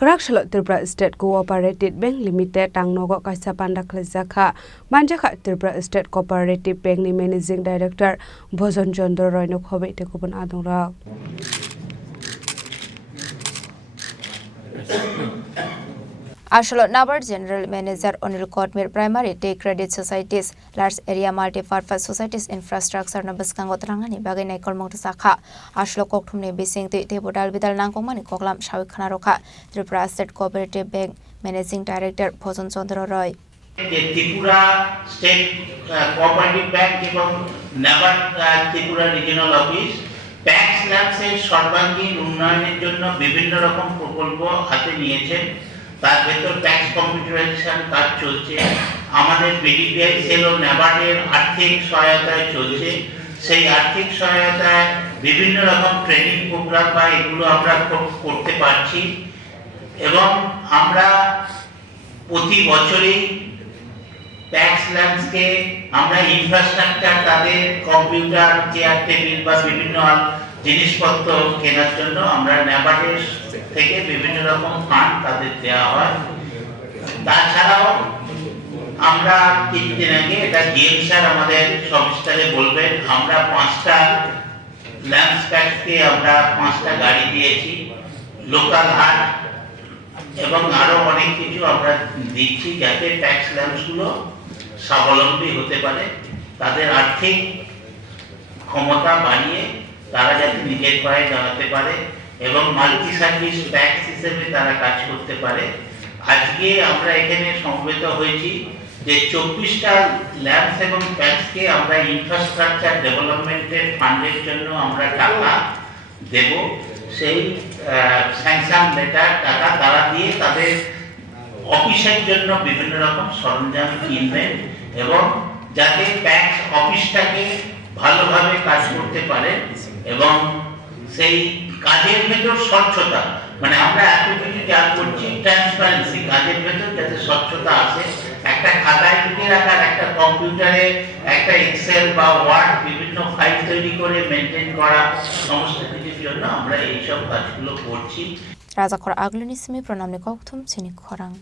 Karakshalo Tripura State Cooperative Bank Limited Tangnogo Kaisa Panda Klezakha Manjakha Tripura State Cooperative Bank ni Managing Director Bhojan Chandra Roy no khobe te kubun adungrak Ashalot Nabar General Manager Onil Kotmir Primary Take Credit Societies Large Area Multi-Purpose Societies Infrastructure Nabaskango Trangani Bagay Naikol Mongsaka Ashlo Koktumne Bising Tebodal Vidal Nangkomani Koklam Shawik Khanaroka Tripura State Cooperative Bank Managing Director Bhojan Chandra Roy Tripura State Cooperative Bank এবং নাবার Tripura regional office tax ল্যান্ডসের সর্বাঙ্গীন উন্নয়নের জন্য বিভিন্ন রকম প্রকল্প হাতে নিয়েছেন তার ভেতর ট্যাক্স কম্পিউটারাইজেশন কাজ চলছে আমাদের বিডিপিআই সেল ও নাবার্ডের আর্থিক সহায়তায় চলছে সেই আর্থিক সহায়তায় বিভিন্ন রকম ট্রেনিং প্রোগ্রাম বা এগুলো আমরা করতে পারছি এবং আমরা প্রতি বছরই ট্যাক্স ল্যান্ডসকে আমরা ইনফ্রাস্ট্রাকচার তাদের কম্পিউটার চেয়ার টেবিল বা বিভিন্ন জিনিসপত্র কেনার জন্য আমরা নাবার্ডের থেকে বিভিন্ন রকম ফান্ড তাদের দেওয়া হয় তাছাড়াও আমরা 3 দিন আগে এটা জিএম স্যার আমাদের সবিস্তারে বলবেন আমরা 5টা ল্যান্ডস ট্যাক্সকে আমরা 5টা গাড়ি দিয়েছি লোকাল হাট এবং আরো অনেক কিছু আমরা দিচ্ছি যাতে ট্যাক্স ল্যান্ডসগুলো স্বাবলম্বী হতে পারে তাদের আর্থিক ক্ষমতা বাড়িয়ে তারা যাতে নিজের পায়ে দাঁড়াতে পারে এবং মাল্টি সার্ভিস ট্যাক্স হিসেবে তারা কাজ করতে পারে আজকে আমরা এখানে সমবেত হয়েছি যে 24টা ল্যান্ডস এবং ট্যাক্সকে আমরা ইনফ্রাস্ট্রাকচার ডেভেলপমেন্টের ফান্ডের জন্য আমরা টাকা দেব সেই স্যাংশন লেটার টাকা তারা দিয়ে তাদের অফিসের জন্য বিভিন্ন রকম সরঞ্জাম কিনবেন এবং যাতে ট্যাক্স অফিসটাকে ভালোভাবে কাজ করতে পারে এবং সেই কাজের ভেতর স্বচ্ছতা মানে আমরা এত কিছু যা করছি ট্রান্সপারেন্সি কাজের ভেতর যাতে স্বচ্ছতা আসে একটা খাতায় লিখে রাখার একটা কম্পিউটারে একটা এক্সেল বা ওয়ার্ড বিভিন্ন ফাইল তৈরি করে মেনটেন করা সমস্ত কিছুর জন্য আমরা এইসব কাজগুলো করছি রাজাখর আগলুনিসমি প্রণামনি কক্থুম সিনি খরাং